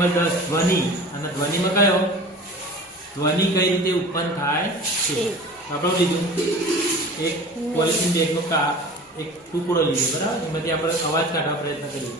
number 10 ધ્વનિ અને ધ્વનિમાં કયો ધ્વનિ કઈ રીતે ઉત્પન્ન થાય છે આપણે લીધું એક પોલિથીન બેગનો એક ટુકડો લીધો બરાબર એમાંથી આપણે અવાજ કાઢવા પ્રયત્ન કરીએ